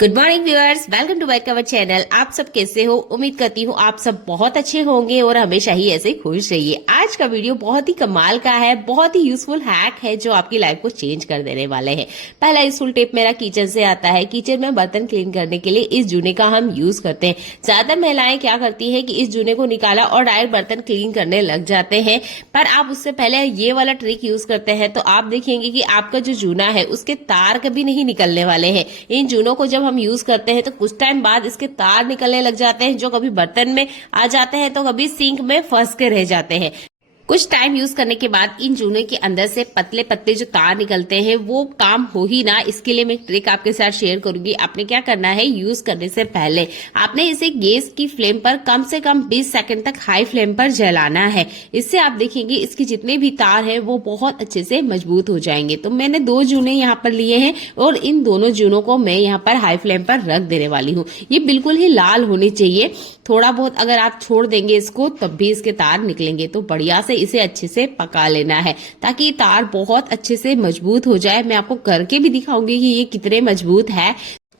Good morning viewers, welcome to back our channel. आप सब कैसे हो? उम्मीद करती हूँ आप सब बहुत अच्छे होंगे और हमेशा ही ऐसे खुश रहिए। आज का वीडियो बहुत ही कमाल का है, बहुत ही यूजफुल हैक है जो आपकी लाइफ को चेंज कर देने वाले हैं। पहला यूजफुल टिप मेरा किचन से आता है। किचन में बर्तन क्लीन करने के लिए इस जूने का हम यूज करते हैं। ज्यादातर महिलाएं क्या करती है कि इस जूने को निकाला और डायरेक्ट बर्तन क्लीन करने लग जाते हैं, पर आप उससे पहले ये वाला ट्रिक यूज करते हैं तो आप देखेंगे कि आपका जो जूना है उसके तार कभी नहीं निकलने वाले हैं। इन जूनों को जब हम यूज करते हैं तो कुछ टाइम बाद इसके तार निकलने लग जाते हैं, जो कभी बर्तन में आ जाते हैं तो कभी सिंक में फंस के रह जाते हैं। कुछ टाइम यूज करने के बाद इन जूने के अंदर से पतले पतले जो तार निकलते हैं वो काम हो ही ना। इसके लिए मैं ट्रिक आपके साथ शेयर करूंगी। आपने क्या करना है, यूज करने से पहले आपने इसे गैस की फ्लेम पर कम से कम 20 सेकंड तक हाई फ्लेम पर जलाना है। इससे आप देखेंगे इसके जितने भी तार हैं वो बहुत अच्छे से मजबूत हो जाएंगे। तो मैंने 2 जूने यहाँ पर लिए हैं और इन दोनों जूनों को मैं यहाँ पर हाई फ्लेम पर रख देने वाली हूँ। ये बिल्कुल ही लाल होने चाहिए। थोड़ा बहुत अगर आप छोड़ देंगे इसको तब भी इसके तार निकलेंगे। तो बढ़िया से इसे अच्छे से पका लेना है ताकि तार बहुत अच्छे से मजबूत हो जाए। मैं आपको करके भी दिखाऊंगी कि ये कितने मजबूत है।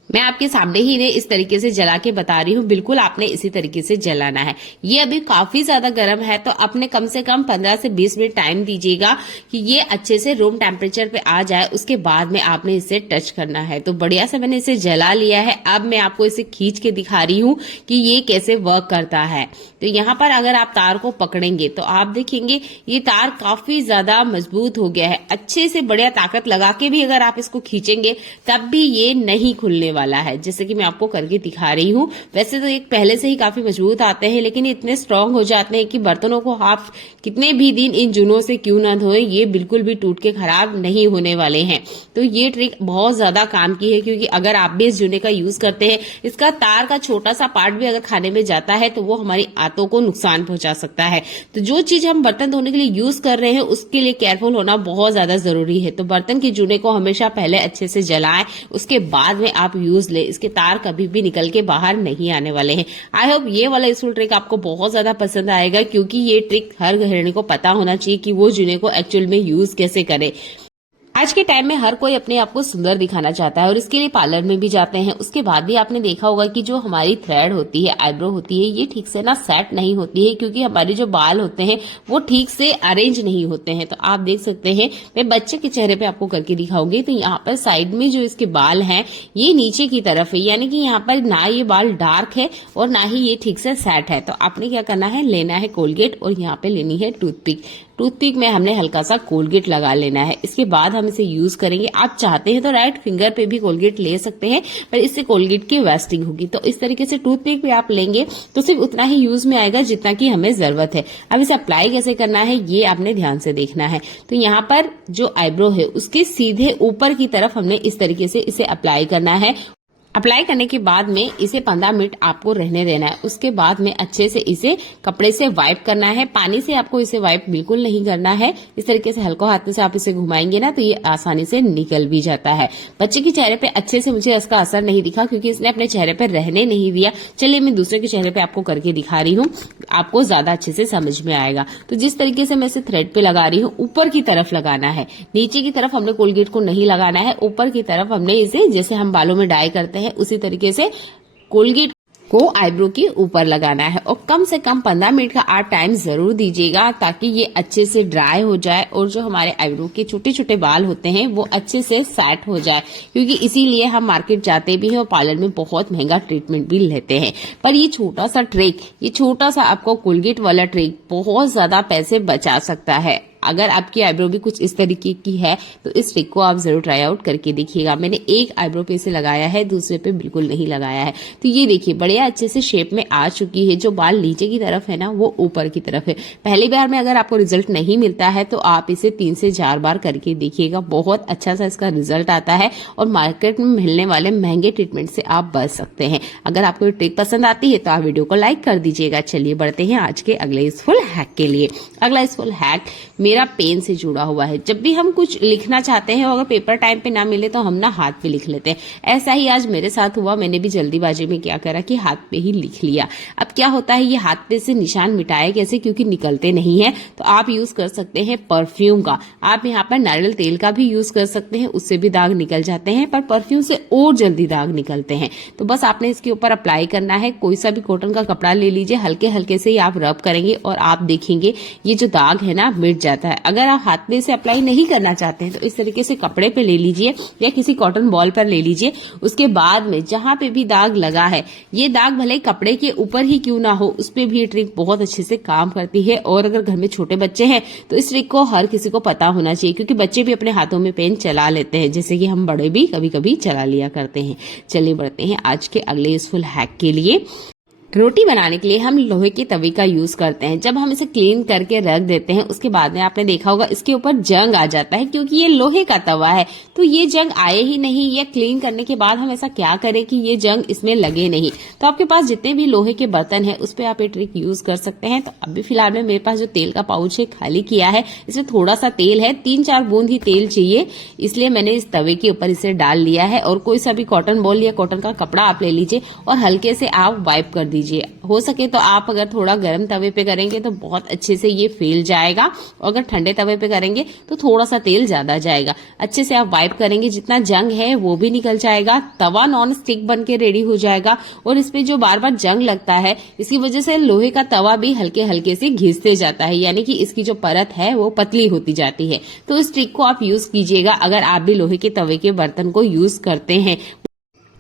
मैं आपके सामने ही इन्हें इस तरीके से जला के बता रही हूँ। बिल्कुल आपने इसी तरीके से जलाना है। ये अभी काफी ज्यादा गर्म है तो अपने कम से कम 15 से 20 मिनट टाइम दीजिएगा कि ये अच्छे से रूम टेम्परेचर पे आ जाए। उसके बाद में आपने इसे टच करना है। तो बढ़िया से मैंने इसे जला लिया है। अब मैं आपको इसे खींच के दिखा रही हूँ कि ये कैसे वर्क करता है। तो यहाँ पर अगर आप तार को पकड़ेंगे तो आप देखेंगे ये तार काफी ज्यादा मजबूत हो गया है। अच्छे से बढ़िया ताकत लगा के भी अगर आप इसको खींचेंगे तब भी ये नहीं खुलने वाला है, जैसे कि मैं आपको करके दिखा रही हूँ। वैसे तो एक पहले से ही काफी मजबूत आते हैं लेकिन इतने स्ट्रांग हो जाते हैं कि बर्तनों को आप कितने भी दिन इन जूनों से क्यों ना धोएं, ये बिल्कुल भी टूट के खराब नहीं होने वाले हैं। तो ये ट्रिक बहुत ज्यादा काम की है क्योंकि अगर आप भी इस जूने का यूज करते हैं, इसका तार का छोटा सा पार्ट भी अगर खाने में जाता है तो वो हमारी आंतों को नुकसान पहुंचा सकता है। तो जो चीज हम बर्तन धोने के लिए यूज कर रहे हैं उसके लिए केयरफुल होना बहुत ज्यादा जरूरी है। तो बर्तन के जूने को हमेशा पहले अच्छे से जलाएं, उसके बाद में आप यूज ले। इसके तार कभी भी निकल के बाहर नहीं आने वाले हैं। आई होप ये वाला यूजफुल ट्रिक आपको बहुत ज्यादा पसंद आएगा क्योंकि ये ट्रिक हर गृहिणी को पता होना चाहिए कि वो जूने को एक्चुअल में यूज कैसे करे। आज के टाइम में हर कोई अपने आप को सुंदर दिखाना चाहता है और इसके लिए पार्लर में भी जाते हैं। उसके बाद भी आपने देखा होगा कि जो हमारी थ्रेड होती है, आईब्रो होती है, ये ठीक से ना सेट नहीं होती है क्योंकि हमारे जो बाल होते हैं वो ठीक से अरेंज नहीं होते हैं। तो आप देख सकते हैं, मैं बच्चे के चेहरे पे आपको करके दिखाऊंगी। तो यहाँ पर साइड में जो इसके बाल हैं ये नीचे की तरफ है, यानी कि यहाँ पर ना ये बाल डार्क है और ना ही ये ठीक से सेट है। तो आपने क्या करना है, लेना है कोलगेट और यहाँ पे लेनी है टूथपिक। टूथपिक में हमने हल्का सा कोलगेट लगा लेना है। इसके बाद हम इसे यूज करेंगे। आप चाहते हैं तो राइट फिंगर पे भी कोलगेट ले सकते हैं, पर इससे कोलगेट की वेस्टिंग होगी। तो इस तरीके से टूथपिक पे आप लेंगे तो सिर्फ उतना ही यूज में आएगा जितना कि हमें जरूरत है। अब इसे अप्लाई कैसे करना है ये आपने ध्यान से देखना है। तो यहाँ पर जो आईब्रो है उसके सीधे ऊपर की तरफ हमने इस तरीके से इसे अप्लाई करना है। अप्लाई करने के बाद में इसे 15 मिनट आपको रहने देना है। उसके बाद में अच्छे से इसे कपड़े से वाइप करना है। पानी से आपको इसे वाइप बिल्कुल नहीं करना है। इस तरीके से हल्का हाथ से आप इसे घुमाएंगे ना तो ये आसानी से निकल भी जाता है। बच्चे के चेहरे पे अच्छे से मुझे इसका असर नहीं दिखा क्योंकि इसने अपने चेहरे पे रहने नहीं दिया। चलिए मैं दूसरे के चेहरे पे आपको करके दिखा रही हूँ, आपको ज्यादा अच्छे से समझ में आएगा। तो जिस तरीके से मैं इसे थ्रेड पे लगा रही हूँ, ऊपर की तरफ लगाना है, नीचे की तरफ हमने कोलगेट को नहीं लगाना है। ऊपर की तरफ हमने इसे, जैसे हम बालों में डाई करते हैं उसी तरीके से कोलगेट को आईब्रो के ऊपर लगाना है और कम से कम 15 मिनट का आप टाइम जरूर दीजिएगा ताकि ये अच्छे से ड्राई हो जाए और जो हमारे आईब्रो के छोटे छोटे बाल होते हैं वो अच्छे से सेट हो जाए। क्योंकि इसीलिए हम मार्केट जाते भी हैं और पार्लर में बहुत महंगा ट्रीटमेंट भी लेते हैं। पर ये छोटा सा ट्रिक, ये छोटा सा आपको कोलगेट वाला ट्रिक बहुत ज्यादा पैसे बचा सकता है। अगर आपकी आईब्रो भी कुछ इस तरीके की है तो इस ट्रिक को आप जरूर ट्राई आउट करके देखिएगा। मैंने एक आईब्रो पे इसे लगाया है, दूसरे पे बिल्कुल नहीं लगाया है। तो ये देखिए बढ़िया अच्छे से शेप में आ चुकी है। जो बाल नीचे की तरफ है ना वो ऊपर की तरफ है। पहली बार में अगर आपको रिजल्ट नहीं मिलता है तो आप इसे 3 से 4 बार करके देखिएगा। बहुत अच्छा सा इसका रिजल्ट आता है और मार्केट में मिलने वाले महंगे ट्रीटमेंट से आप बच सकते हैं। अगर आपको ये ट्रिक पसंद आती है तो आप वीडियो को लाइक कर दीजिएगा। चलिए बढ़ते हैं आज के अगले यूजफुल हैक के लिए। अगला यूजफुल हैक मेरा मेरा पेन से जुड़ा हुआ है। जब भी हम कुछ लिखना चाहते हैं और अगर पेपर टाइम पे ना मिले तो हम ना हाथ पे लिख लेते हैं। ऐसा ही आज मेरे साथ हुआ, मैंने भी जल्दीबाजी में क्या करा कि हाथ पे ही लिख लिया। अब क्या होता है, ये हाथ पे से निशान मिटाए कैसे, क्योंकि निकलते नहीं है। तो आप यूज कर सकते हैं परफ्यूम का। आप यहाँ पर नारियल तेल का भी यूज कर सकते हैं, उससे भी दाग निकल जाते हैं, पर परफ्यूम से और जल्दी दाग निकलते हैं। तो बस आपने इसके ऊपर अप्लाई करना है। कोई सा भी कॉटन का कपड़ा ले लीजिए, हल्के हल्के से ही आप रब करेंगे और आप देखेंगे ये जो दाग है ना मिट जाता है। अगर आप हाथ में से अप्लाई नहीं करना चाहते हैं तो इस तरीके से कपड़े पे ले लीजिए या किसी कॉटन बॉल पर ले लीजिए। उसके बाद में जहां पे भी दाग लगा है, ये दाग भले ही कपड़े के ऊपर ही क्यों ना हो, उस पे भी ये ट्रिक बहुत अच्छे से काम करती है। और अगर घर में छोटे बच्चे हैं तो इस ट्रिक को हर किसी को पता होना चाहिए, क्योंकि बच्चे भी अपने हाथों में पेन चला लेते हैं, जैसे कि हम बड़े भी कभी कभी चला लिया करते हैं। चलिए बढ़ते हैं आज के अगले यूजफुल हैक के लिए। रोटी बनाने के लिए हम लोहे के तवे का यूज करते हैं। जब हम इसे क्लीन करके रख देते हैं, उसके बाद में आपने देखा होगा इसके ऊपर जंग आ जाता है, क्योंकि ये लोहे का तवा है। तो ये जंग आए ही नहीं, या क्लीन करने के बाद हम ऐसा क्या करें कि ये जंग इसमें लगे नहीं। तो आपके पास जितने भी लोहे के बर्तन है उस पर आप ये ट्रिक यूज कर सकते हैं। तो अभी फिलहाल में मेरे पास जो तेल का पाउच है खाली किया है, इसमें थोड़ा सा तेल है, 3-4 बूंद ही तेल चाहिए, इसलिए मैंने इस तवे के ऊपर इसे डाल लिया है। और कोई सा भी कॉटन बॉल या कॉटन का कपड़ा आप ले लीजिए और हल्के से आप वाइप कर दीजिए। हो सके तो आप अगर थोड़ा गर्म तवे पे करेंगे तो बहुत अच्छे से ये फैल जाएगा, और अगर ठंडे तवे पे करेंगे तो थोड़ा सा तेल ज्यादा जाएगा। अच्छे से आप वाइप करेंगे, जितना जंग है वो भी निकल जाएगा, तवा नॉन स्टिक बन के रेडी हो जाएगा। और इसपे जो बार बार जंग लगता है, इसकी वजह से लोहे का तवा भी हल्के हल्के से घिसते जाता है, यानी कि इसकी जो परत है वो पतली होती जाती है। तो इस ट्रिक को आप यूज कीजिएगा अगर आप भी लोहे के तवे के बर्तन को यूज करते हैं।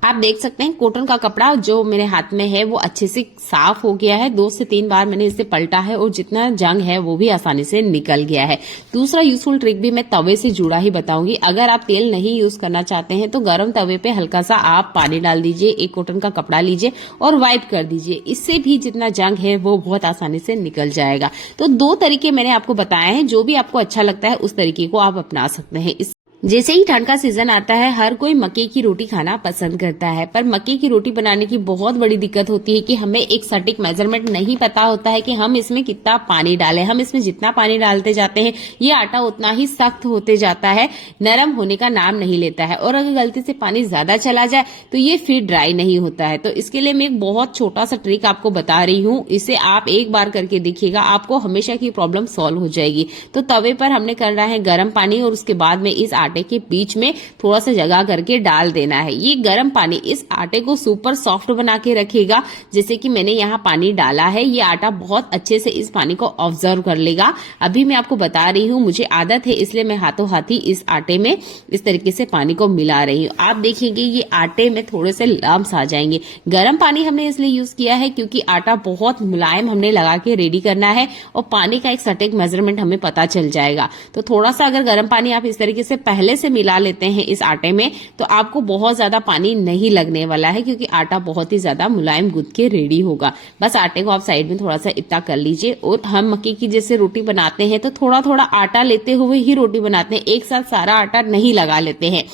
आप देख सकते हैं कॉटन का कपड़ा जो मेरे हाथ में है वो अच्छे से साफ हो गया है। 2 से 3 बार मैंने इसे पलटा है और जितना जंग है वो भी आसानी से निकल गया है। दूसरा यूजफुल ट्रिक भी मैं तवे से जुड़ा ही बताऊंगी। अगर आप तेल नहीं यूज करना चाहते हैं तो गर्म तवे पे हल्का सा आप पानी डाल दीजिए, एक कॉटन का कपड़ा लीजिए और वाइप कर दीजिए। इससे भी जितना जंग है वो बहुत आसानी से निकल जाएगा। तो 2 तरीके मैंने आपको बताए हैं, जो भी आपको अच्छा लगता है उस तरीके को आप अपना सकते हैं। जैसे ही ठंड का सीजन आता है, हर कोई मक्के की रोटी खाना पसंद करता है, पर मक्के की रोटी बनाने की बहुत बड़ी दिक्कत होती है कि हमें एक सटीक मेजरमेंट नहीं पता होता है कि हम इसमें कितना पानी डालें। हम इसमें जितना पानी डालते जाते हैं ये आटा उतना ही सख्त होते जाता है, नरम होने का नाम नहीं लेता है। और अगर गलती से पानी ज्यादा चला जाए तो ये फिर ड्राई नहीं होता है। तो इसके लिए मैं एक बहुत छोटा सा ट्रिक आपको बता रही हूँ, इसे आप एक बार करके देखिएगा, आपको हमेशा की प्रॉब्लम सॉल्व हो जाएगी। तो तवे पर हमने करना है गर्म पानी और उसके बाद में इस आटे के बीच में थोड़ा सा जगह करके डाल देना है। ये गर्म पानी इस आटे को सुपर सॉफ्ट बना के रखेगा। जैसे कि मैंने यहाँ पानी डाला है, ये आटा बहुत अच्छे से इस पानी को ऑब्जर्व कर लेगा। अभी मैं आपको बता रही हूँ, मुझे आदत है इसलिए मैं हाथों हाथी इस आटे में इस तरीके से पानी को मिला रही हूँ। आप देखेंगे ये आटे में थोड़े से लम्स आ जाएंगे। गर्म पानी हमने इसलिए यूज किया है क्योंकि आटा बहुत मुलायम हमने लगा के रेडी करना है और पानी का एक सटीक मेजरमेंट हमें पता चल जाएगा। तो थोड़ा सा अगर गर्म पानी आप इस तरीके से पहले से मिला लेते हैं इस आटे में तो आपको बहुत ज्यादा पानी नहीं लगने वाला है, क्योंकि आटा बहुत ही ज्यादा मुलायम गूंथ के रेडी होगा। बस आटे को आप साइड में थोड़ा सा इतना कर लीजिए। और हम मक्के की जैसे रोटी बनाते हैं तो थोड़ा थोड़ा आटा लेते हुए ही रोटी बनाते हैं, एक साथ सारा आटा नहीं लगा लेते हैं।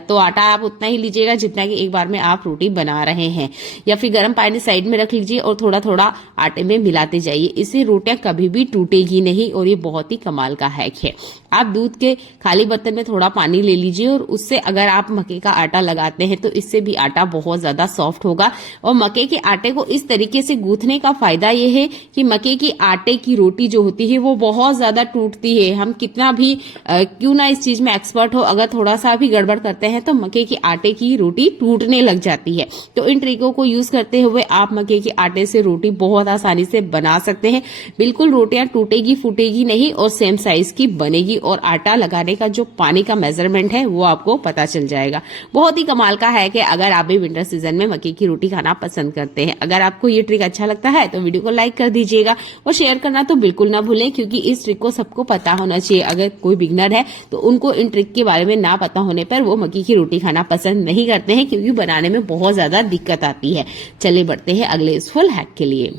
तो आटा आप उतना ही लीजिएगा जितना कि एक बार में आप रोटी बना रहे हैं। या फिर गर्म पानी साइड में रख लीजिए और थोड़ा थोड़ा आटे में मिलाते जाइए। इससे रोटियां कभी भी टूटेगी नहीं और ये बहुत ही कमाल का हैक है। आप दूध के खाली बर्तन में थोड़ा पानी ले लीजिए और उससे अगर आप मक्के का आटा लगाते हैं तो इससे भी आटा बहुत ज्यादा सॉफ्ट होगा। और मक्के के आटे को इस तरीके से गूंथने का फायदा ये है कि मक्के की आटे की रोटी जो होती है वो बहुत ज्यादा टूटती है। हम कितना भी क्यों ना इस चीज में एक्सपर्ट हो, अगर थोड़ा सा भी गड़बड़ करते हैं तो मक्के की आटे की रोटी टूटने लग जाती है। तो इन ट्रिकों को यूज करते हुए आप मक्के के आटे से रोटी बहुत आसानी से बना सकते हैं। बिल्कुल रोटियां टूटेगी फूटेगी नहीं और सेम साइज की बनेगी। और आटा लगाने का जो पानी का मेजरमेंट है वो आपको पता चल जाएगा। बहुत ही कमाल का है कि अगर आप भी विंटर सीजन में मक्के की रोटी खाना पसंद करते हैं। अगर आपको ये ट्रिक अच्छा लगता है तो वीडियो को लाइक कर दीजिएगा और शेयर करना तो बिल्कुल ना भूलें, क्योंकि इस ट्रिक को सबको पता होना चाहिए। अगर कोई बिगनर है तो उनको इन ट्रिक के बारे में ना पता होने पर वो मक्के की रोटी खाना पसंद नहीं करते हैं, क्योंकि बनाने में बहुत ज्यादा दिक्कत आती है। चलिए बढ़ते हैं अगले यूजफुल हैक के लिए।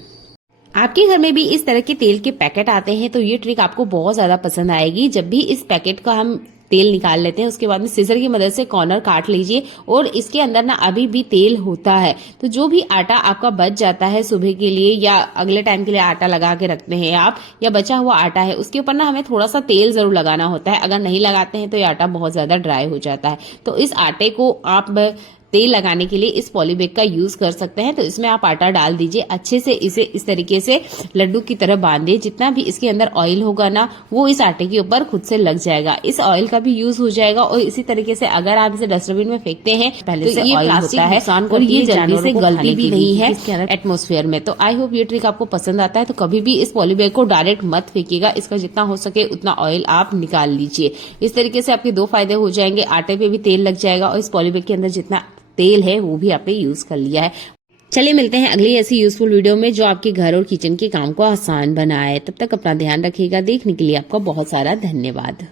आपके घर में भी इस तरह के तेल के पैकेट आते हैं तो ये ट्रिक आपको बहुत ज्यादा पसंद आएगी। जब भी इस पैकेट का हम तेल निकाल लेते हैं। उसके बाद में सीजर की मदद से कॉर्नर काट लीजिए और इसके अंदर ना अभी भी तेल होता है। तो जो भी आटा आपका बच जाता है सुबह के लिए या अगले टाइम के लिए आटा लगा के रखते हैं आप, या बचा हुआ आटा है, उसके ऊपर ना हमें थोड़ा सा तेल जरूर लगाना होता है। अगर नहीं लगाते हैं तो ये आटा बहुत ज्यादा ड्राई हो जाता है। तो इस आटे को आप तेल लगाने के लिए इस पॉलीबैग का यूज कर सकते हैं। तो इसमें आप आटा डाल दीजिए, अच्छे से इसे इस तरीके से लड्डू की तरह बांधिए। जितना भी इसके अंदर ऑयल होगा ना वो इस आटे के ऊपर खुद से लग जाएगा। इस ऑयल का भी यूज हो जाएगा। और इसी तरीके से अगर आप इसे डस्टबिन में फेंकते हैं पहले तो से ऑयल होता है और ये जल्दी से गलती भी नहीं है एटमोस्फेयर में। तो आई होप ये ट्रिक आपको पसंद आता है। तो कभी भी इस पॉलीबैग को डायरेक्ट मत फेंकिएगा, इसका जितना हो सके उतना ऑयल आप निकाल लीजिए। इस तरीके से आपके दो फायदे हो जाएंगे, आटे पे भी तेल लग जाएगा और इस पॉलीबैग के अंदर जितना तेल है वो भी आपने यूज कर लिया है। चलिए मिलते हैं अगली ऐसी यूजफुल वीडियो में जो आपके घर और किचन के काम को आसान बनाए। तब तक अपना ध्यान रखिएगा। देखने के लिए आपका बहुत सारा धन्यवाद।